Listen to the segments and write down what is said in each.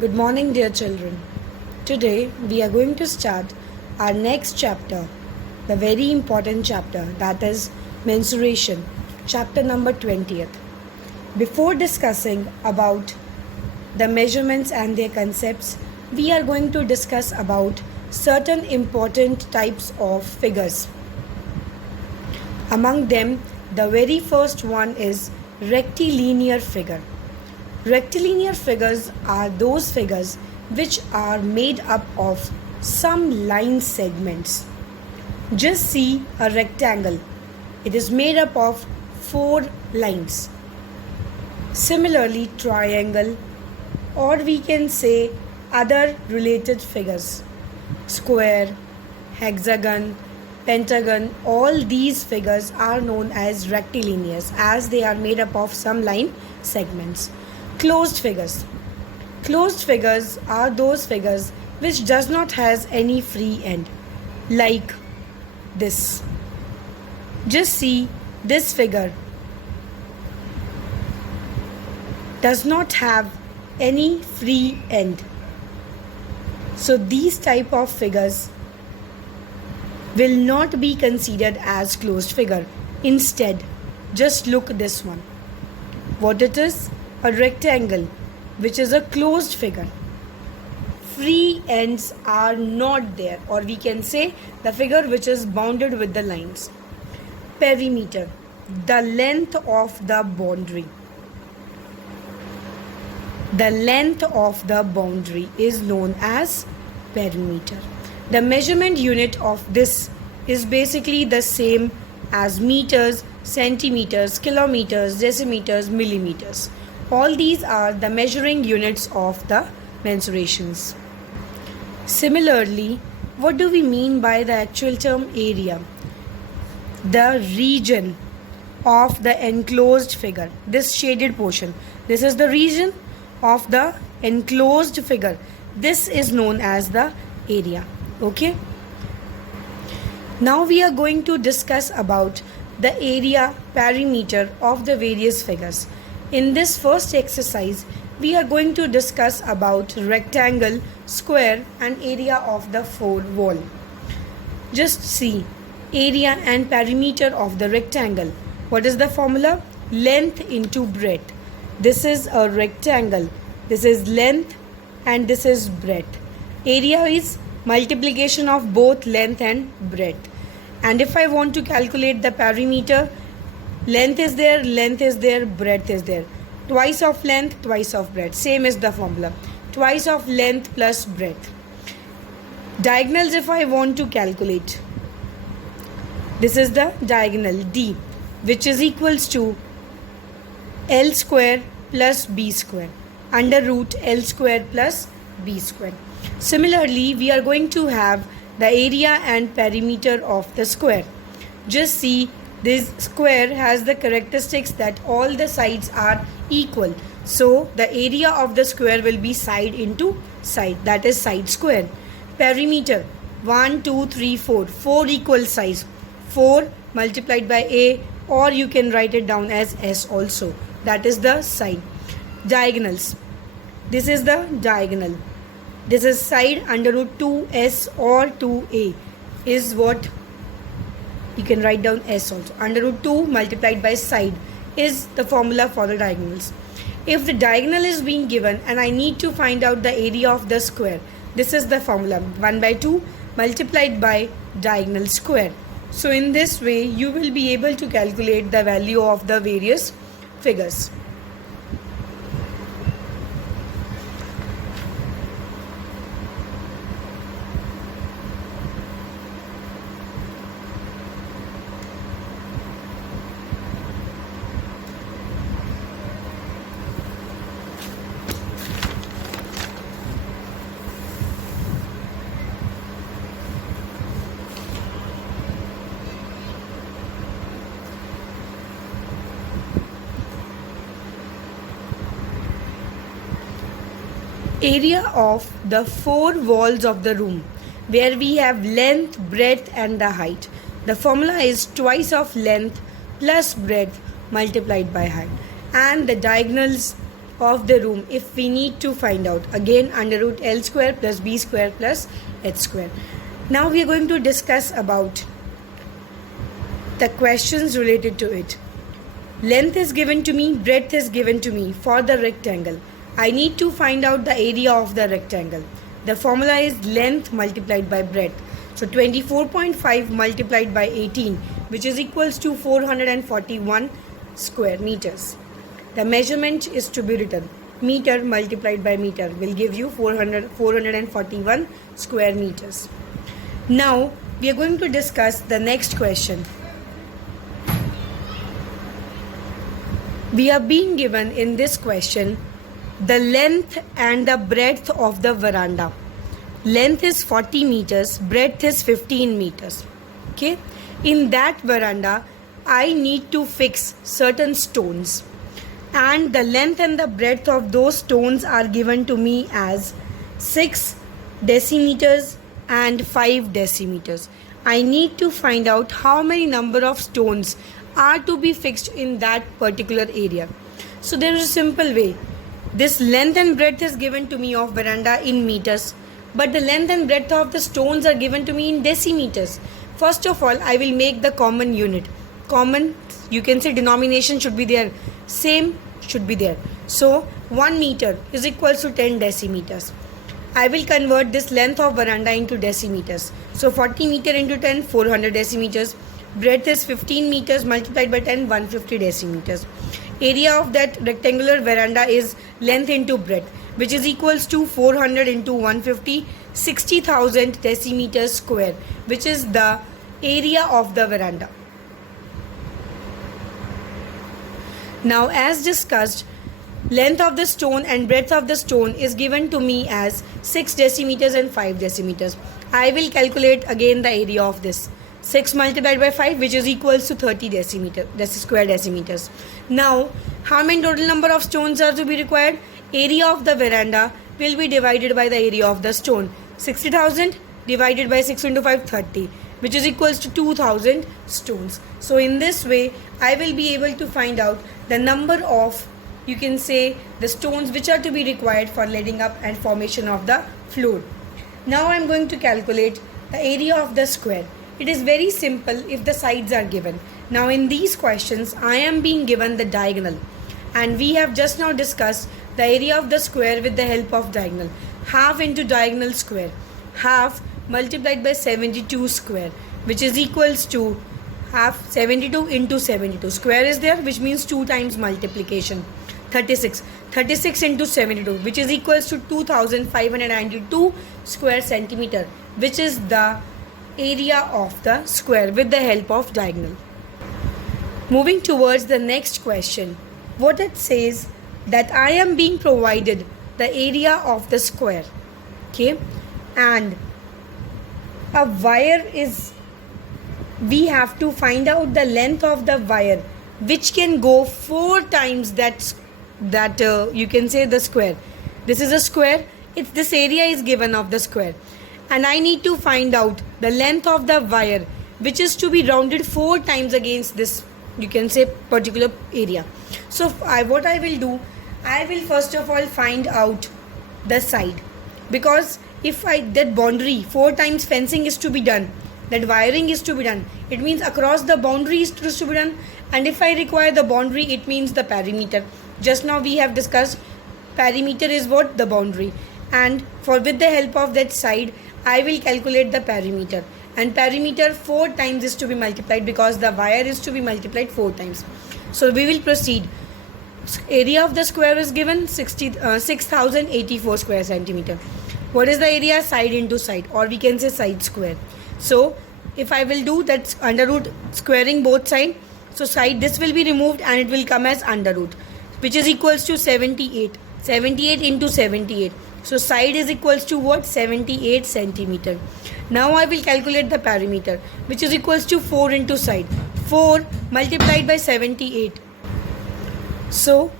Good morning, dear children. Today we are going to start our next chapter, the very important chapter that is mensuration, chapter number 20th. Before discussing about the measurements and their concepts, we are going to discuss about certain important types of figures. Among them, the very first one is rectilinear figure. Rectilinear figures are those figures which are made up of some line segments. Just see a rectangle. It is made up of 4 lines. Similarly, triangle, or we can say other related figures, square, hexagon, pentagon, all these figures are known as rectilinears as they are made up of some line segments. Closed figures. Closed figures are those figures which does not has any free end, like this. Just see this figure does not have any free end. So these type of figures will not be considered as closed figure. Instead, just look this one. What it is? A rectangle, which is a closed figure. Free ends are not there, or we can say the figure which is bounded with the lines. Perimeter, the length of the boundary. The length of the boundary is known as perimeter. The measurement unit of this is basically the same as meters, centimeters, kilometers, decimeters, millimeters. All these are the measuring units of the mensurations. Similarly, what do we mean by the actual term area? The region of the enclosed figure, this shaded portion, this is the region of the enclosed figure. This is known as the area. Okay. Now we are going to discuss about the area perimeter of the various figures. In this first exercise, we are going to discuss about rectangle, square and area of the 4 wall. Just see area and perimeter of the rectangle. What is the formula? Length into breadth. This is a rectangle. This is length and this is breadth. Area is multiplication of both length and breadth. And if I want to calculate the perimeter, length is there, breadth is there. Twice of length, twice of breadth. Same is the formula. Twice of length plus breadth. Diagonals if I want to calculate. This is the diagonal D, which is equals to L square plus B square. Under root L square plus B square. Similarly, we are going to have the area and perimeter of the square. Just see this square has the characteristics that all the sides are equal. So the area of the square will be side into side, that is side square. Perimeter 1, 2, 3, 4. 4 equal sides. 4 multiplied by A, or you can write it down as S also. That is the side. Diagonals. This is the diagonal. This is side under root 2S or 2A is what you can write down S also. Under root 2 multiplied by side is the formula for the diagonals. If the diagonal is being given and I need to find out the area of the square, this is the formula 1 by 2 multiplied by diagonal square. So in this way you will be able to calculate the value of the various figures. Area of the 4 walls of the room, where we have length, breadth and the height. The formula is twice of length plus breadth multiplied by height. And the diagonals of the room if we need to find out. Again, under root L square plus B square plus H square. Now we are going to discuss about the questions related to it. Length is given to me, breadth is given to me for the rectangle. I need to find out the area of the rectangle. The formula is length multiplied by breadth. So 24.5 multiplied by 18, which is equals to 441 square meters. The measurement is to be written. Meter multiplied by meter will give you 441 square meters. Now we are going to discuss the next question. We are being given in this question the length and the breadth of the veranda. Length is 40 meters, breadth is 15 meters. Okay, in that veranda I need to fix certain stones, and the length and the breadth of those stones are given to me as 6 decimeters and 5 decimeters. I need to find out how many number of stones are to be fixed in that particular area. So there is a simple way. This length and breadth is given to me of veranda in meters, but the length and breadth of the stones are given to me in decimeters. First of all, I will make the common unit. Common, you can say denomination should be there, same should be there. So 1 meter is equals to 10 decimeters. I will convert this length of veranda into decimeters. So 40 meter into 10, 400 decimeters. Breadth is 15 meters multiplied by 10, 150 decimeters. Area of that rectangular veranda is length into breadth, which is equals to 400 into 150, 60,000 decimeters square, which is the area of the veranda. Now, as discussed, length of the stone and breadth of the stone is given to me as 6 decimeters and 5 decimeters. I will calculate again the area of this. 6 multiplied by 5, which is equals to 30 square decimeters. Now, how many total number of stones are to be required? Area of the veranda will be divided by the area of the stone. 60,000 divided by 6 into 5, 30, which is equals to 2,000 stones. So in this way, I will be able to find out the number of, you can say, the stones which are to be required for letting up and formation of the floor. Now I am going to calculate the area of the square. It is very simple if the sides are given. Now in these questions, I am being given the diagonal, and we have just now discussed the area of the square with the help of diagonal. Half into diagonal square. Half multiplied by 72 square, which is equals to half 72 into 72. Square is there, which means 2 times multiplication. 36. 36 into 72, which is equals to 2592 square centimeter, which is the area of the square with the help of diagonal. Moving towards the next question, what it says that I am being provided the area of the square, okay, and a wire is, we have to find out the length of the wire which can go 4 times that you can say the square. This is a square, this area is given of the square, and I need to find out the length of the wire which is to be rounded 4 times against this, you can say, particular area. So what I will do, I will first of all find out the side, because if that boundary 4 times fencing is to be done, that wiring is to be done, it means across the boundary is to be done, and if I require the boundary, it means the perimeter. Just now we have discussed perimeter is what? The boundary, and with the help of that side I will calculate the perimeter, and perimeter 4 times is to be multiplied because the wire is to be multiplied 4 times. So we will proceed. Area of the square is given 6084 square centimeter. What is the area? Side into side, or we can say side square. So if I will do that under root squaring both sides, so side this will be removed and it will come as under root, which is equals to 78. 78 into 78. So side is equals to what? 78 centimeter. Now I will calculate the perimeter, which is equals to 4 into side. 4 multiplied by 78. So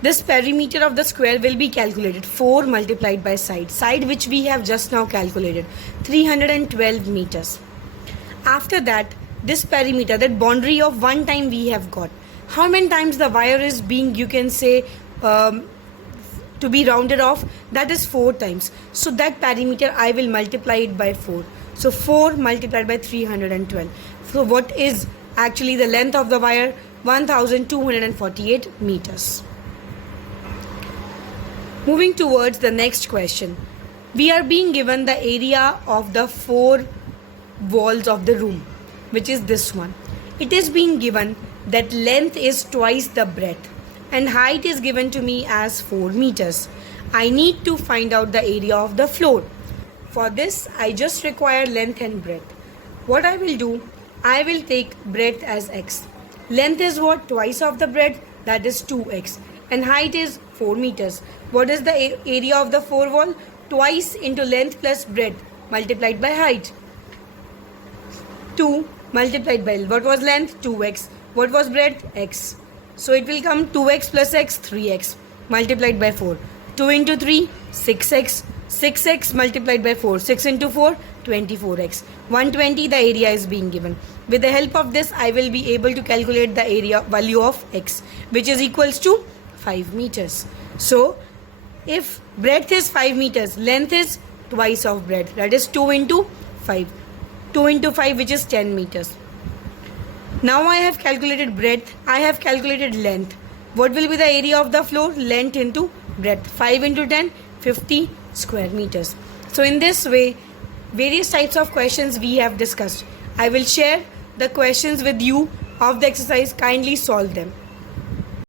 this perimeter of the square will be calculated. 4 multiplied by side. Side which we have just now calculated. 312 meters. After that, this perimeter, that boundary of 1 time we have got. How many times the wire is being, you can say, to be rounded off, that is 4 times. So that perimeter I will multiply it by 4. So 4 multiplied by 312. So what is actually the length of the wire? 1248 meters. Moving towards the next question. We are being given the area of the 4 walls of the room, which is this one. It is being given that length is twice the breadth and height is given to me as 4 meters. I need to find out the area of the floor. For this, I just require length and breadth. What I will do, I will take breadth as x. Length is what? Twice of the breadth, that is 2x. And height is 4 meters. What is the area of the 4 wall? Twice into length plus breadth multiplied by height. 2 multiplied by, what was length? 2x. What was breadth? X. So it will come 2x plus x, 3x multiplied by 4. 2 into 3, 6x. 6x multiplied by 4. 6 into 4, 24x. 120 the area is being given. With the help of this, I will be able to calculate the area value of x, which is equals to 5 meters. So if breadth is 5 meters, length is twice of breadth, that is 2 into 5. 2 into 5, which is 10 meters. Now I have calculated breadth, I have calculated length. What will be the area of the floor? Length into breadth. 5 into 10, 50 square meters. So in this way, various types of questions we have discussed. I will share the questions with you of the exercise. Kindly solve them.